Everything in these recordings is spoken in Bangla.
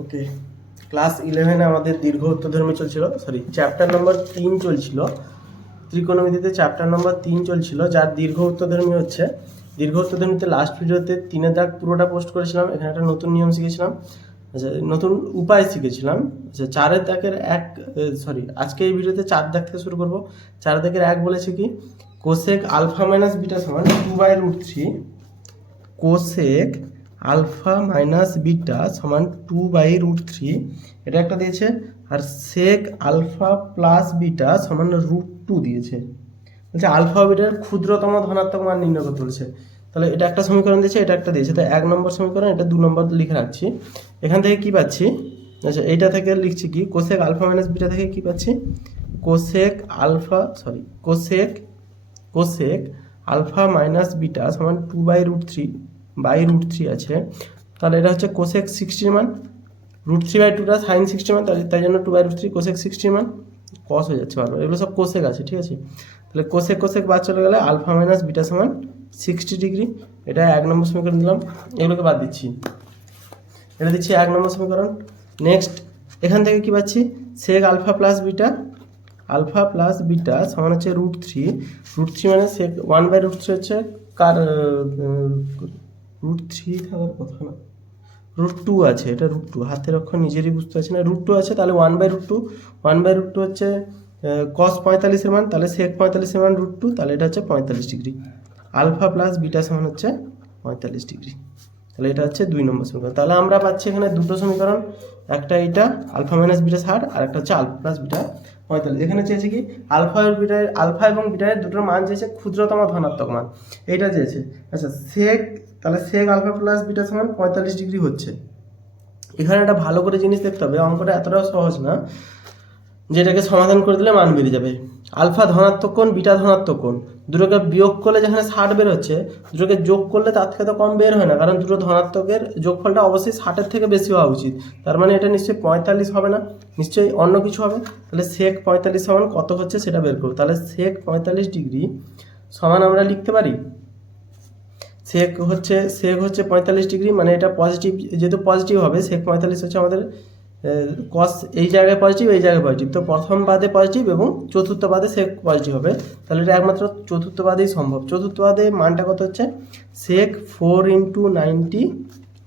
ওকে, ক্লাস 11 আমাদের দীর্ঘ উত্তরধর্মী চলছিল, চ্যাপ্টার নম্বর 3 চলছিল। ত্রিকোণমিতিতে চ্যাপ্টার নম্বর 3 চলছিল, যার দীর্ঘ উত্তরধর্মী হচ্ছে। দীর্ঘ উত্তরধর্মীতে লাস্ট ভিডিওতে 3-এর দাগ পুরোটা পোস্ট করেছিলাম। এখানে একটা নতুন নিয়ম শিখেছিলাম, নতুন উপায় শিখেছিলাম। 4-এর দাগের আজকে এই ভিডিওতে 4 দাগ থেকে শুরু করব। 4 দাগের 1 বলেছে কি, কোসেক আলফা মাইনাস বিটা সমান 2/√3। কোসেক আলফা মাইনাস বিটা সমান 2/√3, এটা একটা দিয়েছে। আর সেক আলফা প্লাস বিটা সমান √2 দিয়েছে। বলছে আলফা বিটার ক্ষুদ্রতম ধনাত্মক মান নির্ণয় করতে বলেছে। তাহলে এটা একটা সমীকরণ দিয়েছে, এটা একটা দিয়েছে। তো 1 নম্বর সমীকরণ, এটা 2 নম্বর লিখে রাখছি। এখান থেকে কি পাচ্ছি, আচ্ছা এইটা থেকে লিখছি কি, কোসেক আলফা মাইনাস বিটা থেকে কি পাচ্ছি, কোসেক আলফা মাইনাস বিটা সমান 2/√3 আছে। তাহলে এটা হচ্ছে কোসেক 60 মান, √3/2টা সাইন 60 মান, তাই জন্য 2/√3 কোসেক 60 মান। কস হয়ে যাচ্ছে বারবার, এগুলো সব কোসেক আছে, ঠিক আছে। তাহলে কোসেক বাদ চলে গেলে আলফা মাইনাস বিটা সমান 60 ডিগ্রি। এটা 1 নম্বর সমীকরণ দিলাম, এগুলোকে বাদ দিচ্ছি। এটা দিচ্ছি 1 নম্বর সমীকরণ। নেক্সট এখান থেকে কি পাচ্ছি, সেক আলফা প্লাস বিটা সমান হচ্ছে √3 মানে সেক 1/√3 হচ্ছে কার, √3 থাকার কথা না, √2 আছে। এটা √2, হাতের অক্ষর নিজেরই বুঝতে পারছি না। √2 আছে, তাহলে 1/√2 হচ্ছে cos 45-এর মান, তাহলে sec 45-এর মান √2, তাহলে এটা হচ্ছে 45 ডিগ্রি। আলফা প্লাস বিটা সমান হচ্ছে 45 ডিগ্রি। তাহলে এটা হচ্ছে 2 নম্বর সমীকরণ। তাহলে আমরা পাচ্ছি এখানে দুটো সমীকরণ, একটা এটা আলফা মাইনাস বিটা 60, আর একটা হচ্ছে আলফা প্লাস বিটা 45। এখানে চেয়েছে কি, আলফা এবং বিটার দুটোর মান চেয়েছে ক্ষুদ্রতম ধনাত্মক মান, এইটা চেয়েছে। আচ্ছা তাহলে সেক আলফা প্লাস বিটা সমান 45 ডিগ্রি হচ্ছে। এখানে একটা ভালো করে জিনিস দেখতে হবে, অঙ্কটা এতটাও সহজ না যেটাকে সমাধান করে দিলে মান বেরিয়ে যাবে। আলফা ধনাত্মক কোণ, বিটা ধনাত্মক কোণ, দুটোকে বিয়োগ করলে যেখানে 60 বের হচ্ছে, দুটোকে যোগ করলে তার থেকে তো কম বের হয় না, কারণ দুটো ধনাত্মকের যোগফলটা অবশ্যই 60-এর থেকে বেশি হওয়া উচিত। তার মানে এটা নিশ্চয়ই 45 হবে না, নিশ্চয়ই অন্য কিছু হবে। তাহলে সেক 45 সমান কত হচ্ছে সেটা বের করব। তাহলে সেক 45 ডিগ্রি সমান আমরা লিখতে পারি, সেক হচ্ছে 45 ডিগ্রি, মানে এটা পজিটিভ, যেহেতু পজিটিভ হবে, সেক 45 হচ্ছে আমাদের কস, এই জায়গায় পজিটিভ, এই জায়গায় পজিটিভ, তো প্রথম বাদে পজিটিভ এবং চতুর্থ বাদে সেক পজিটিভ হবে। তাহলে এটা একমাত্র চতুর্থ বাদেই সম্ভব। চতুর্থ বাদে মানটা কত হচ্ছে, সেক 4 × 90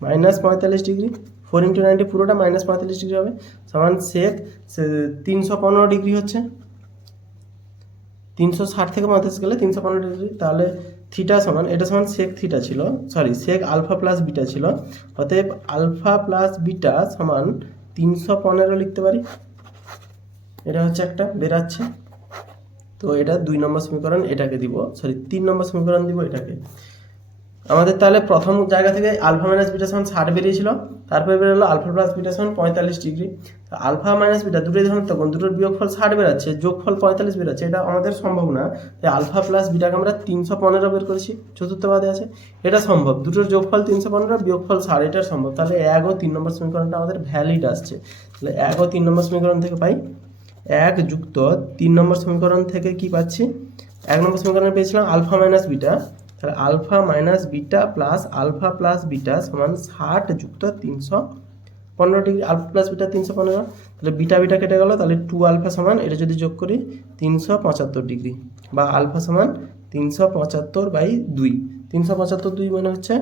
মাইনাস 45 ডিগ্রি, 4 × 90 পুরোটা মাইনাস 45 ডিগ্রি হবে, সমান সেক 315 ডিগ্রি হচ্ছে। 360 থেকে 45 গেলে 315 ডিগ্রি। তাহলে থিটা সমান, এটা সমান সেক থিটা ছিল, সেক আলফা প্লাস বিটা ছিল, অতএব আলফা প্লাস বিটা সমান 315 লিখতে পারি। এটা হচ্ছে একটা বেরাচ্ছে। তো এটা 2 নম্বর সমীকরণ, এটাকে দিব, 3 নম্বর সমীকরণ দিব এটাকে। আমাদের তাহলে প্রথম জায়গা থেকে আলফা মাইনাস বিটা সমান 60 বেরিয়েছিল, তারপরে বেরোলো আলফা প্লাস বিটা সমান 45 ডিগ্রি। আলফা মাইনাস বিটা দুটোই ধনাত্মক কোণ, দুটোর বিয়োগফল 60 বেরাচ্ছে, যোগফল 45 বেরাচ্ছে, এটা আমাদের সম্ভব না। তাই আলফা প্লাস বিটাকে আমরা 315 বের করেছি, চতুর্থ বাদে আছে, এটা সম্ভব। দুটোর যোগফল 315, বিয়োগফল 60, এটা সম্ভব। তাহলে 1 ও 3 নম্বর সমীকরণটা আমাদের ভ্যালিড আসছে। তাহলে 1 ও 3 নম্বর সমীকরণ থেকে পাই 1 যুক্ত 3 নম্বর সমীকরণ থেকে কি পাচ্ছি, 1 নম্বর সমীকরণে পেয়েছিলাম আলফা মাইনাস বিটা, তাহলে alpha minus beta plus alpha plus beta সমান 60 যুক্ত 315 ডিগ্রি। আলফা প্লাস বিটা 315, তাহলে বিটা কেটে গেল, তাহলে 2 আলফা সমান, এটা যদি যোগ করি 375 ডিগ্রি, বা আলফা সমান 375/2। 375/2 মানে হচ্ছে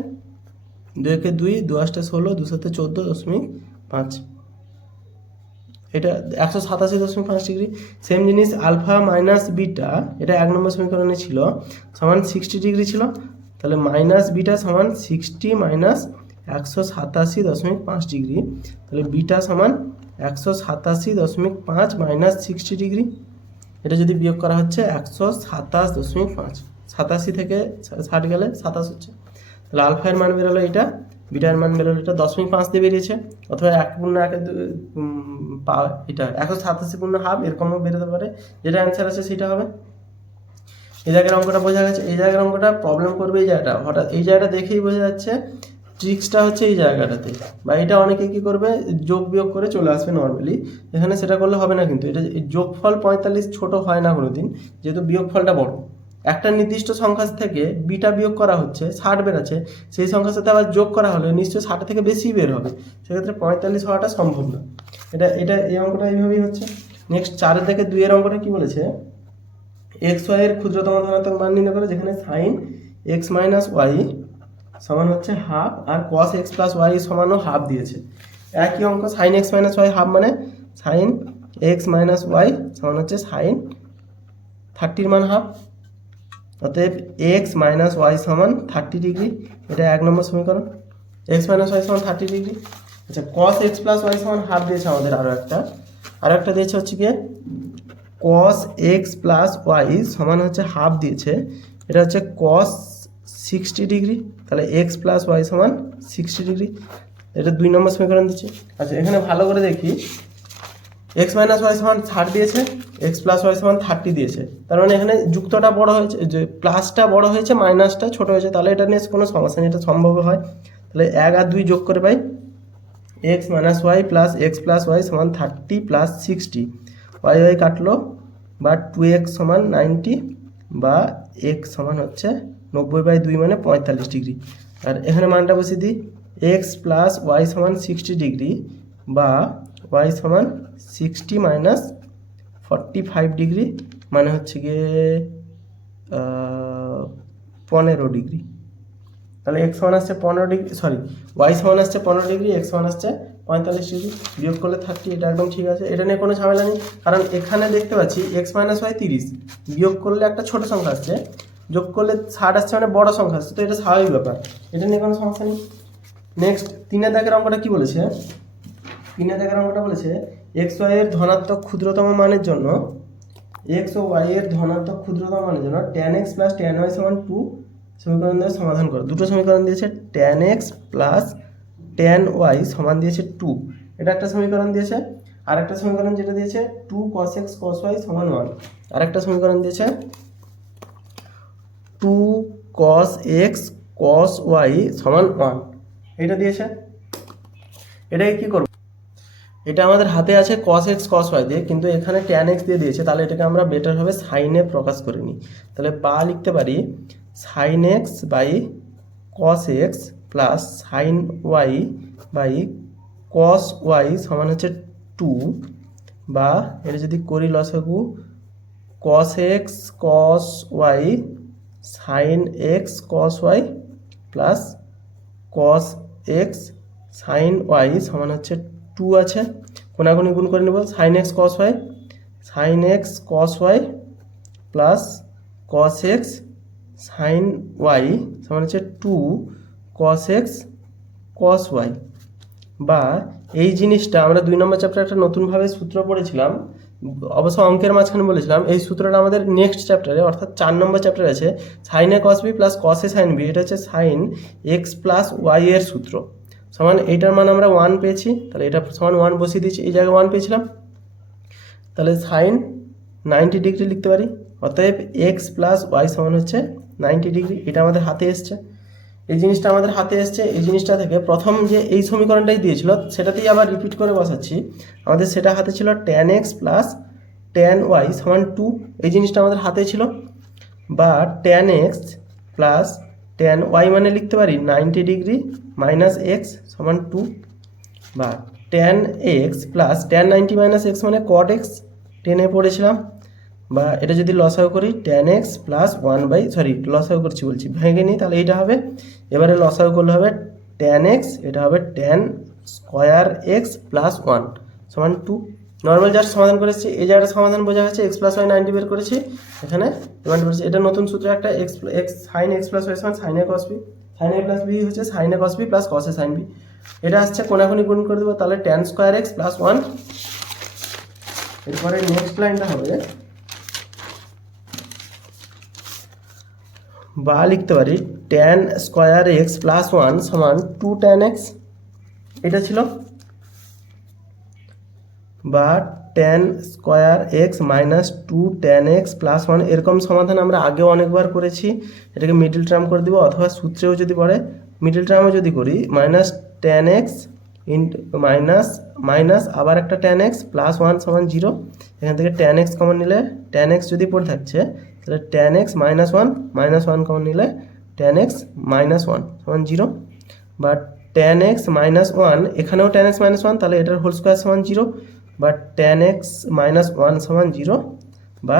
2 × 2 = 2 × 8 = 16, 2 × 7 = 14.5, এটা 187.5 ডিগ্রি। সেম জিনিস আলফা মাইনাস বিটা, এটা 1 নম্বর সমীকরণে ছিল, সমান 60 ডিগ্রি ছিল। তাহলে মাইনাস বিটা সমান 60 মাইনাস 187.5 ডিগ্রি, তাহলে বিটা সমান 187.5 মাইনাস 60 ডিগ্রি। এটা যদি বিয়োগ করা হচ্ছে 127.5, 87 থেকে 60 গেলে 27 হচ্ছে। তাহলে আলফার মান বেরোলো এটা, বিটার মান বেরোলো এটা, 0.5 দিয়ে বেরিয়েছে, অথবা 1/1 এটা 187/2 এরকমও বেরোতে পারে। যেটা অ্যান্সার আছে সেটা হবে। এই জায়গার অঙ্কটা বোঝা গেছে। এই জায়গার অঙ্কটা প্রবলেম করবে এই জায়গাটা, হঠাৎ এই জায়গাটা দেখেই বোঝা যাচ্ছে ট্রিক্সটা হচ্ছে এই জায়গাটাতে। বা এটা অনেকে কি করবে, যোগ বিয়োগ করে চলে আসবে নর্মালি, এখানে সেটা করলে হবে না। কিন্তু এটা যোগফল 45 ছোট হয় না কোনোদিন, যেহেতু বিয়োগফলটা বড়, একটা নির্দিষ্ট সংখ্যা থেকে বিটা বিয়োগ করা হচ্ছে 60 বেরোচ্ছে, সেই সংখ্যার সাথে আবার যোগ করা হলে নিশ্চয়ই 60 থেকে বেশি বের হবে, সেক্ষেত্রে 45 হওয়াটা সম্ভব না। এটা এই অঙ্কটা এইভাবেই হচ্ছে। নেক্সট 4 থেকে 2 এর অঙ্কটা কি বলেছে, এক্স ওয়াই এর ক্ষুদ্রতম ধনাত্মক মান নির্ণয় করে, যেখানে সাইন এক্স মাইনাস ওয়াই সমান হচ্ছে হাফ আর কস এক্স প্লাস ওয়াই সমানও হাফ দিয়েছে। একই অঙ্ক, sine X minus Y half মানে সাইন এক্স মাইনাস ওয়াই সমান হচ্ছে সাইন 30 মান হাফ, অতএব এক্স মাইনাস ওয়াই সমান 30 ডিগ্রি, এটা 1 নম্বর সমীকরণ। এক্স মাইনাস ওয়াই সমান 30 ডিগ্রি। আচ্ছা, কস এক্স প্লাস ওয়াই সমান হাফ দিয়েছে আমাদের, আরও একটা দিয়েছে হচ্ছে গিয়ে কস এক্স প্লাস ওয়াই সমান হচ্ছে হাফ দিয়েছে, এটা হচ্ছে কস 60 ডিগ্রি, তাহলে এক্স প্লাস ওয়াই সমান 60 ডিগ্রি, এটা 2 নম্বর সমীকরণ দিচ্ছে। আচ্ছা, এখানে ভালো করে দেখি, এক্স মাইনাস ওয়াই সমান 60 দিয়েছে, এক্স প্লাস ওয়াই সমান 30 দিয়েছে, তার মানে এখানে যুক্তটা বড় হয়েছে, যে প্লাসটা বড় হয়েছে মাইনাসটা ছোট হয়েছে, তাহলে এটা নিয়ে কোনো সমস্যা নেই, এটা সম্ভব হয়। তাহলে 1 আর 2 যোগ করে পাই X minus Y plus X plus Y সমান 30 প্লাস 60, ওয়াই ওয়াই কাটলো, বা 2x সমান 90, বা এক্স সমান হচ্ছে 90/2 মানে 45 ডিগ্রি। আর এখানে মানটা বসিয়ে দিই, এক্স প্লাস ওয়াই সমান 60 ডিগ্রি, বা ওয়াই সমান 60 মাইনাস 45 ডিগ্রি, মানে হচ্ছে গিয়ে 15 ডিগ্রি। তাহলে এক্স সমান আসছে 15 ডিগ্রি, সরি ওয়াই সমান আসছে 15 ডিগ্রি, এক্স সমান আসছে 45 ডিগ্রি, বিয়োগ করলে 30, এটা একদম ঠিক আছে, এটা নিয়ে কোনো ঝামেলা নেই। কারণ এখানে দেখতে পাচ্ছি এক্স মাইনাস ওয়াই 30, বিয়োগ করলে একটা ছোট সংখ্যা আসছে, যোগ করলে 60 আসছে মানে বড় সংখ্যা আসছে, তো এটা স্বাভাবিক ব্যাপার, এটা নিয়ে কোনো সমস্যা নেই। নেক্সট 3 দাগের অঙ্কটা কি বলেছে, 3 দাগের অঙ্কটা বলেছে এক্স ওয়াই এর ধনাত্মক ক্ষুদ্রতম মানের জন্য, এক্স ও ওয়াই এর ধনাত্মক ক্ষুদ্রতম মানের জন্য tan x plus tan y সমান 2 সমীকরণ দিয়ে সমাধান করো। দুটো সমীকরণ দিয়েছে, tan x plus tan y সমান দিয়েছে 2, এটা একটা সমীকরণ দিয়েছে। আর একটা সমীকরণ যেটা দিয়েছে 2 cos x cos y সমান 1, আর একটা সমীকরণ দিয়েছে 2 cos x cos y সমান 1, এটা দিয়েছে। এটাকে কি করব, এটা আমাদের হাতে আছে cos x cos y দিয়ে, কিন্তু এখানে tan x দিয়ে দিয়েছে, তাহলে এটাকে আমরা বেটারভাবে সাইনে প্রকাশ করে নিই। তাহলে বা লিখতে পারি sine X by cos X plus sine Y by cos Y সমান হচ্ছে 2, বা এটা যদি করি লসাগু cos X cos Y sine X cos Y plus cos X sine Y সমান হচ্ছে 2 আছে, কোনাগুনি গুণ করে নেব, sine X cos Y plus cos X sine Y সমান হচ্ছে 2 cos x cos y, বা এই জিনিসটা আমরা 2 নম্বর চ্যাপ্টারে একটা নতুনভাবে সূত্র পড়েছিলাম, অবশ্য অঙ্কের মাঝখানে বলেছিলাম, এই সূত্রটা আমাদের নেক্সট চ্যাপ্টারে অর্থাৎ 4 নম্বর চ্যাপ্টারে আছে, সাইন এ কস বি প্লাস কস এ সাইন বি, এটা হচ্ছে সাইন এক্স প্লাস ওয়াই এর সূত্র, সমান এইটার মান আমরা 1 পেয়েছি, তাহলে এটা সমান 1 বসিয়ে দিচ্ছি, এই জায়গায় 1 পেয়েছিলাম, তাহলে সাইন 90 ডিগ্রি লিখতে পারি, অতএব এক্স প্লাস ওয়াই সমান হচ্ছে 90 ডিগ্রি, এটা আমাদের হাতে এসছে, এই জিনিসটা আমাদের হাতে এসছে। এই জিনিসটা থেকে প্রথম যে এই সমীকরণটাই দিয়েছিল সেটাতেই আবার রিপিট করে বসাচ্ছি, আমাদের সেটা হাতে ছিল tan x plus tan y সমান 2, এই জিনিসটা আমাদের হাতে ছিল, বা tan x plus tan y মানে লিখতে পারি 90 ডিগ্রি মাইনাস এক্স সমান 2, বা tan x plus tan 90 minus x মানে cot x, টেনে পড়েছিলাম, বা এটা যদি লসাগু করি tan x প্লাস লসাগু করছি বলছি, ভেঙে নিই, তাহলে এইটা হবে, এবারে লসাগু করলে হবে tan x, এটা হবে tan স্কোয়ার x প্লাস 1 সমান 2, নর্মাল জাস্ট সমাধান করেছি, এই জায়গাটা সমাধান বোঝা গেছে, x প্লাস ওয়াই 90 বের করেছি, এখানে 90 করেছি, এটা নতুন সূত্র একটা, x sine x plus Y সমান sine a cos b, sine a plus B হচ্ছে sine a cos b plus cos a sine b, এটা আসছে কোনাকুনি গুণ করে দেবো, তাহলে tan স্কোয়ার x প্লাস 1, এরপরে নেক্সট লাইনটা হবে, বা লিখতে পারি tan স্কোয়ার এক্স প্লাস 1 সমান 2 tan x, এটা ছিল, বা tan square x minus 2 tan x plus 1, এরকম সমাধান আমরা আগেও অনেকবার করেছি, এটাকে মিডল টার্ম করে দিব, অথবা সূত্রেও যদি পড়ে মিডল টার্মও যদি করি মাইনাস tan x মাইনাস আবার একটা tan x প্লাস 1 সমান 0, এখান থেকে tan x কমন নিলে tan x যদি পড়ে থাকছে তাহলে tan x minus one common নিলে ট্যান এক্স মাইনাস ওয়ান সমান জিরো, বা ট্যান এক্স মাইনাস ওয়ান, এখানেও ট্যান এক্স মাইনাস ওয়ান, তাহলে এটার হোল স্কোয়ার সমান জিরো, বা ট্যান এক্স মাইনাস ওয়ান সমান জিরো, বা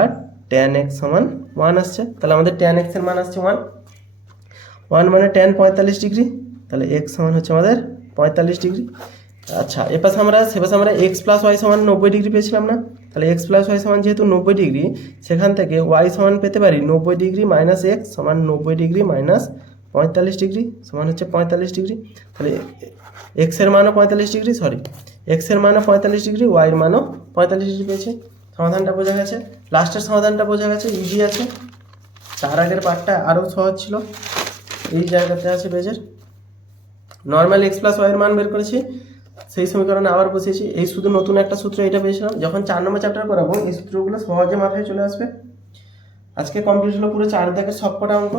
ট্যান এক্স সমান ওয়ান আসছে। তাহলে আমাদের ট্যান এক্সের মান আসছে ওয়ান, ওয়ান মানে ট্যান 45 ডিগ্রি, তাহলে এক্স সমান হচ্ছে আমাদের 45 ডিগ্রি। আচ্ছা, সেপাশে আমরা এক্স প্লাস ওয়াই সমান 90 ডিগ্রি পেয়েছিলাম না? তাহলে এক্স প্লাস ওয়াই সমান যেহেতু 90 ডিগ্রি, সেখান থেকে ওয়াই সমান পেতে পারি 90 ডিগ্রি মাইনাস এক্স সমান 90 ডিগ্রি মাইনাস 45 ডিগ্রি সমান হচ্ছে 45 ডিগ্রি। তাহলে এক্সের মানও 45 ডিগ্রি, এক্সের মানও 45 ডিগ্রি, ওয়াইয়ের মানও 45 ডিগ্রি পেয়েছে। সমাধানটা বোঝা গেছে, লাস্টের সমাধানটা বোঝা গেছে, ইজি আছে। তার আগের পার্টটা আরও সহজ ছিল, এই জায়গাতে আছে বেজের। নর্মাল এক্স প্লাস ওয়াইয়ের মান বের করেছি, সেই সমীকরণে আবার বসিয়েছি। এই শুধু নতুন একটা সূত্র এটা পেয়েছিলাম, যখন 4 নম্বর চ্যাপ্টার করাবো এই সূত্রগুলো সহজে মাথায় চলে আসবে। আজকে কমপ্লিট হলো পুরো 4 দাগের সবকটা অঙ্ক।